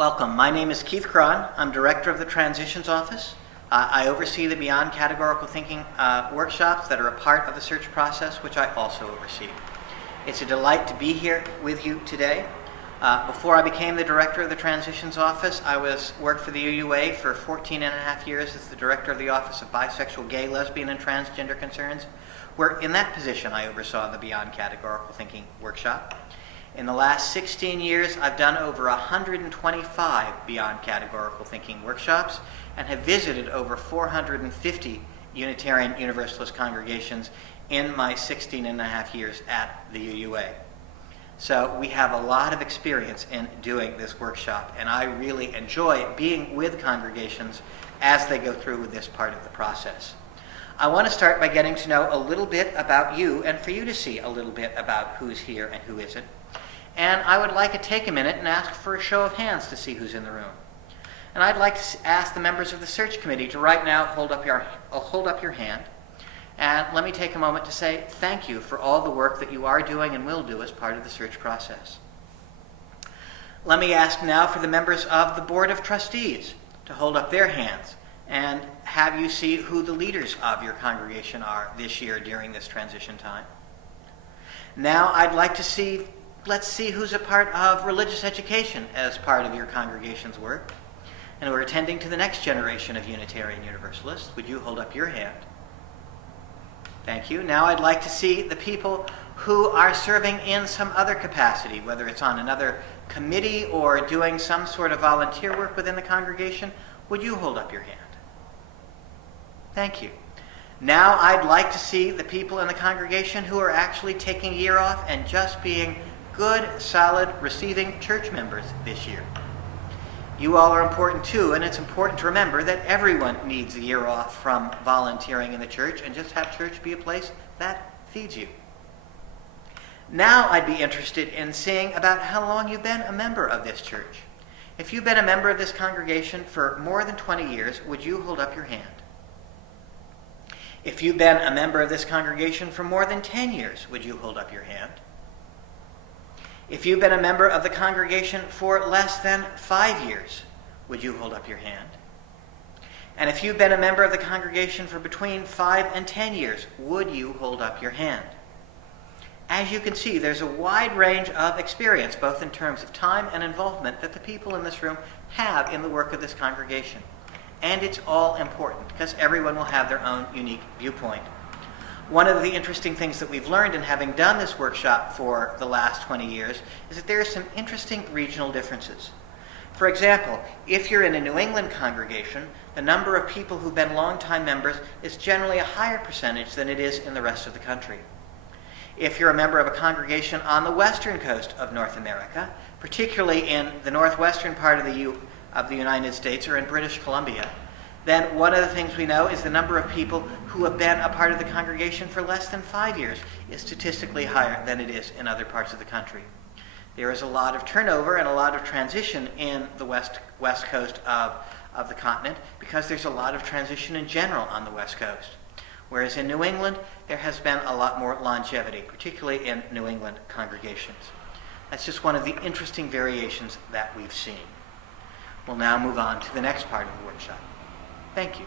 Welcome. My name is Keith Cron. I'm Director of the Transitions Office. I oversee the Beyond Categorical Thinking workshops that are a part of the search process, which I also oversee. It's a delight to be here with you today. Before I became the Director of the Transitions Office, I worked for the UUA for 14 and a half years as the Director of the Office of Bisexual, Gay, Lesbian, and Transgender Concerns, where in that position I oversaw the Beyond Categorical Thinking workshop. In the last 16 years, I've done over 125 Beyond Categorical Thinking workshops and have visited over 450 Unitarian Universalist congregations in my 16 and a half years at the UUA. So we have a lot of experience in doing this workshop, and I really enjoy being with congregations as they go through with this part of the process. I want to start by getting to know a little bit about you and for you to see a little bit about who's here and who isn't. And I would like to take a minute and ask for a show of hands to see who's in the room. And I'd like to ask the members of the search committee to right now hold up your hand. And let me take a moment to say thank you for all the work that you are doing and will do as part of the search process. Let me ask now for the members of the Board of Trustees to hold up their hands and have you see who the leaders of your congregation are this year during this transition time. Now I'd like to see, let's see who's a part of religious education as part of your congregation's work and who are attending to the next generation of Unitarian Universalists. Would you hold up your hand? Thank you. Now I'd like to see the people who are serving in some other capacity, whether it's on another committee or doing some sort of volunteer work within the congregation. Would you hold up your hand? Thank you. Now I'd like to see the people in the congregation who are actually taking a year off and just being good, solid, receiving church members this year. You all are important too, and it's important to remember that everyone needs a year off from volunteering in the church and just have church be a place that feeds you. Now I'd be interested in seeing about how long you've been a member of this church. If you've been a member of this congregation for more than 20 years, would you hold up your hand? If you've been a member of this congregation for more than 10 years, would you hold up your hand? If you've been a member of the congregation for less than 5 years, would you hold up your hand? And if you've been a member of the congregation for between 5 and 10 years, would you hold up your hand? As you can see, there's a wide range of experience, both in terms of time and involvement, that the people in this room have in the work of this congregation. And it's all important because everyone will have their own unique viewpoint. One of the interesting things that we've learned in having done this workshop for the last 20 years is that there are some interesting regional differences. For example, if you're in a New England congregation, the number of people who've been longtime members is generally a higher percentage than it is in the rest of the country. If you're a member of a congregation on the western coast of North America, particularly in the northwestern part of the United States or in British Columbia, then one of the things we know is the number of people who have been a part of the congregation for less than 5 years is statistically higher than it is in other parts of the country. There is a lot of turnover and a lot of transition in the west coast of the continent because there's a lot of transition in general on the west coast. Whereas in New England, there has been a lot more longevity, particularly in New England congregations. That's just one of the interesting variations that we've seen. We'll now move on to the next part of the workshop. Thank you.